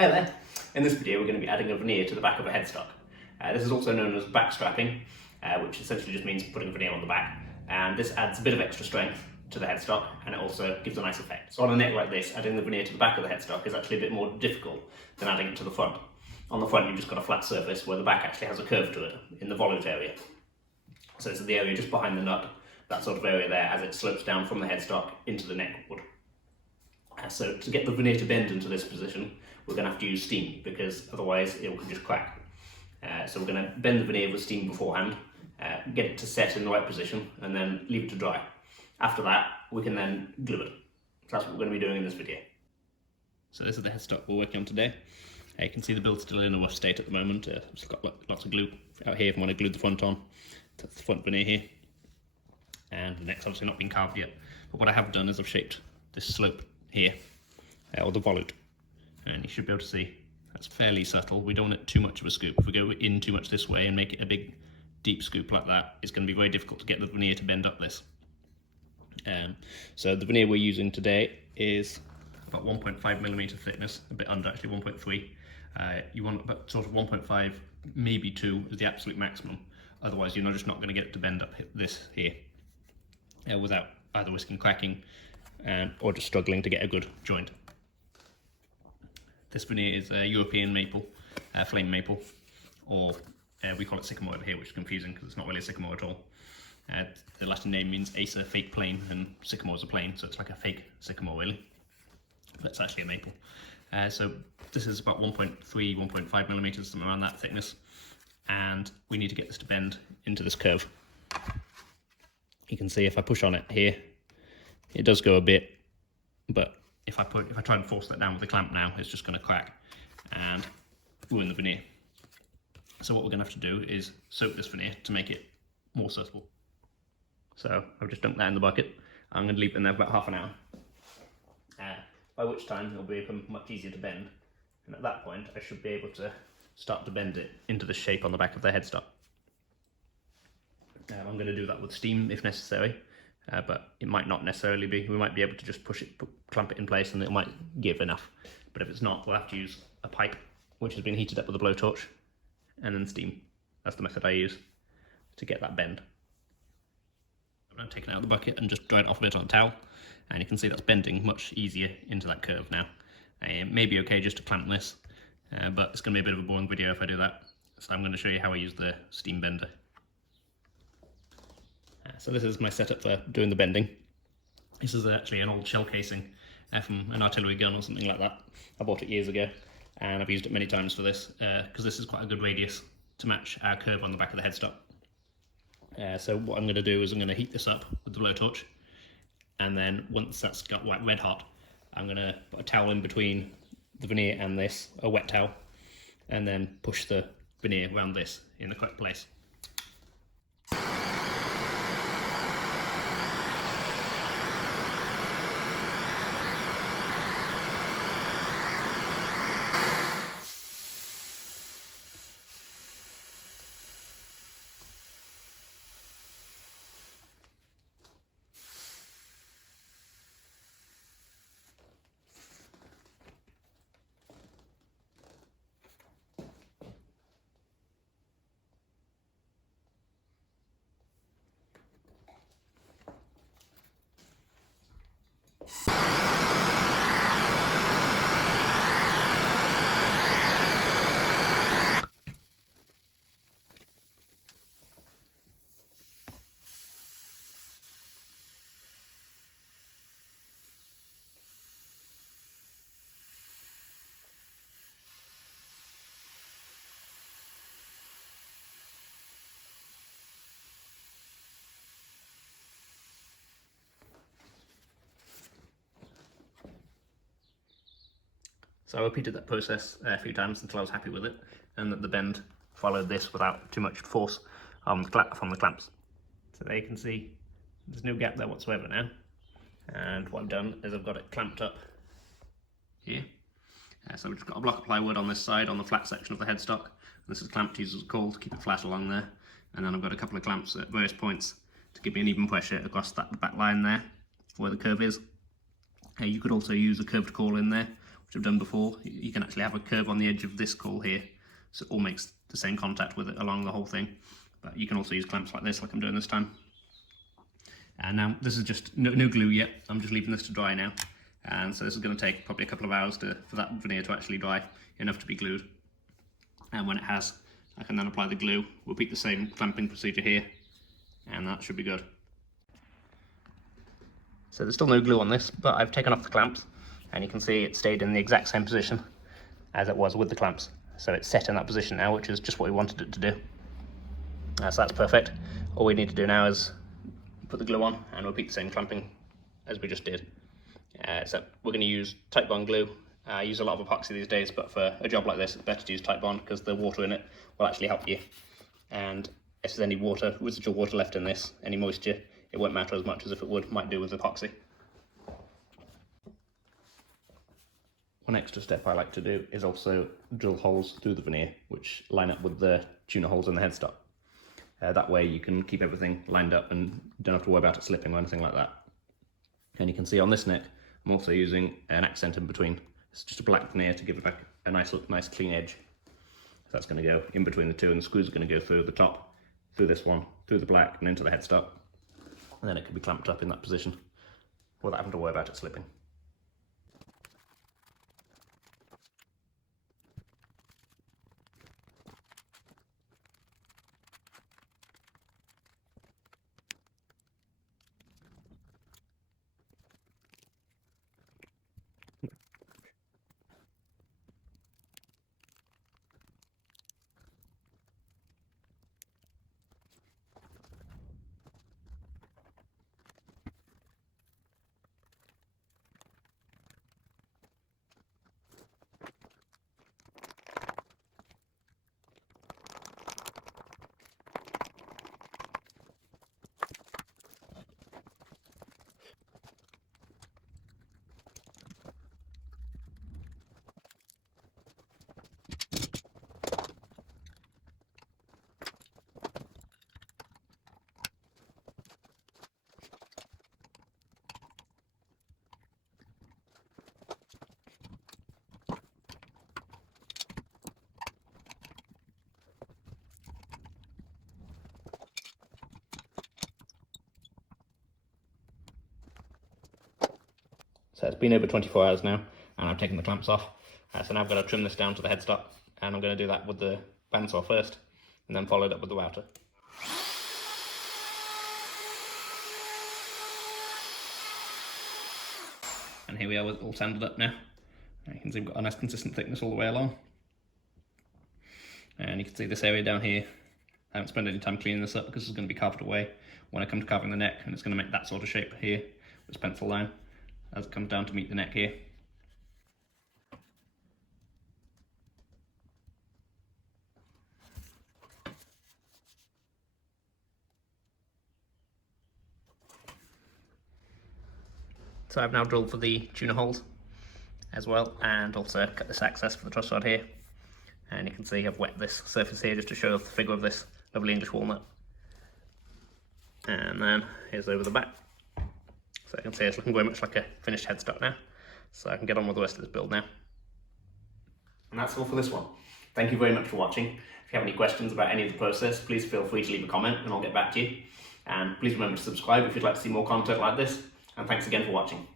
Hi there! In this video we're going to be adding a veneer to the back of a headstock. This is also known as backstrapping, which essentially just means putting a veneer on the back, and this adds a bit of extra strength to the headstock and it also gives a nice effect. So on a neck like this, adding the veneer to the back of the headstock is actually a bit more difficult than adding it to the front. On the front you've just got a flat surface where the back actually has a curve to it in the volute area. So this is the area just behind the nut, that sort of area there, as it slopes down from the headstock into the neck wood. So to get the veneer to bend into this position, we're going to have to use steam because otherwise it will just crack. So we're going to bend the veneer with steam beforehand, get it to set in the right position and then leave it to dry. After that we can then glue it. So that's what we're going to be doing in this video. So this is the headstock we're working on today. You can see the build's still in a rough state at the moment. It's got lots of glue out here if I want to glue the front on. That's the front veneer here. And the neck's obviously not been carved yet. But what I have done is I've shaped this slope here, or the volute. And you should be able to see that's fairly subtle. We don't want it too much of a scoop. If we go in too much this way and make it a big deep scoop like that, it's going to be very difficult to get the veneer to bend up this. So the veneer we're using today is about 1.5mm thickness, a bit under actually, 1.3. You want about sort of 1.5, maybe 2 is the absolute maximum. Otherwise you're just not going to get it to bend up this here without either risking cracking or just struggling to get a good joint. This veneer is European maple, flame maple, or we call it sycamore over here, which is confusing because it's not really a sycamore at all. The Latin name means Acer fake plane, and sycamore is a plane, so it's like a fake sycamore really. But it's actually a maple. So this is about 1.3, 1.5mm, something around that thickness, and we need to get this to bend into this curve. You can see if I push on it here, it does go a bit, but if I try and force that down with the clamp now, it's just going to crack and ruin the veneer. So what we're going to have to do is soak this veneer to make it more suitable. So I've just dunked that in the bucket. I'm going to leave it in there for about half an hour, by which time it'll become much easier to bend. And at that point, I should be able to start to bend it into the shape on the back of the headstock. I'm going to do that with steam if necessary. But it might not necessarily be. We might be able to just push it, clamp it in place, and it might give enough. But if it's not, we'll have to use a pipe which has been heated up with a blowtorch and then steam. That's the method I use to get that bend. I've taken it out of the bucket and just dried it off a bit on a towel, and you can see that's bending much easier into that curve now. It may be okay just to clamp this, but it's going to be a bit of a boring video if I do that. So I'm going to show you how I use the steam bender. So this is my setup for doing the bending. This is actually an old shell casing from an artillery gun or something like that. I bought it years ago and I've used it many times for this because this is quite a good radius to match our curve on the back of the headstock. So what I'm going to do is I'm going to heat this up with the blowtorch, and then once that's got red hot, I'm going to put a towel in between the veneer and this, a wet towel, and then push the veneer around this in the correct place. So I repeated that process a few times until I was happy with it, and that the bend followed this without too much force from the clamps. So there you can see there's no gap there whatsoever now. And what I've done is I've got it clamped up here. So we've just got a block of plywood on this side on the flat section of the headstock. This is clamped used as a caul to keep it flat along there. And then I've got a couple of clamps at various points to give me an even pressure across that back line there where the curve is. You could also use a curved caul in there, which I've done before, you can actually have a curve on the edge of this coil here, so it all makes the same contact with it along the whole thing. But you can also use clamps like this, like I'm doing this time. And now this is just no glue yet, I'm just leaving this to dry now. And so this is going to take probably a couple of hours for that veneer to actually dry enough to be glued. And when it has, I can then apply the glue, repeat the same clamping procedure here, and that should be good. So there's still no glue on this, but I've taken off the clamps, and you can see it stayed in the exact same position as it was with the clamps. So it's set in that position now, which is just what we wanted it to do. So that's perfect. All we need to do now is put the glue on and repeat the same clamping as we just did. So we're going to use Titebond glue. I use a lot of epoxy these days, but for a job like this it's better to use Titebond because the water in it will actually help you. And if there's any residual water left in this, any moisture, it won't matter as much as if it might do with epoxy. One extra step I like to do is also drill holes through the veneer, which line up with the tuner holes in the headstock. That way you can keep everything lined up and don't have to worry about it slipping or anything like that. And you can see on this neck, I'm also using an accent in between. It's just a black veneer to give it back a nice clean edge. So that's going to go in between the two, and the screws are going to go through the top, through this one, through the black and into the headstock. And then it can be clamped up in that position without having to worry about it slipping. So it's been over 24 hours now, and I've taken the clamps off. So now I've got to trim this down to the headstock, and I'm going to do that with the bandsaw first, and then follow it up with the router. And here we are with it all sanded up now. You can see we've got a nice consistent thickness all the way along. And you can see this area down here, I haven't spent any time cleaning this up because it's going to be carved away when I come to carving the neck, and it's going to make that sort of shape here with this pencil line as it comes down to meet the neck here. So I've now drilled for the tuner holes as well, and also cut this access for the truss rod here. And you can see I've wet this surface here just to show off the figure of this lovely English walnut. And then here's over the back. So you can see it's looking very much like a finished headstock now. So I can get on with the rest of this build now. And that's all for this one. Thank you very much for watching. If you have any questions about any of the process, please feel free to leave a comment and I'll get back to you. And please remember to subscribe if you'd like to see more content like this. And thanks again for watching.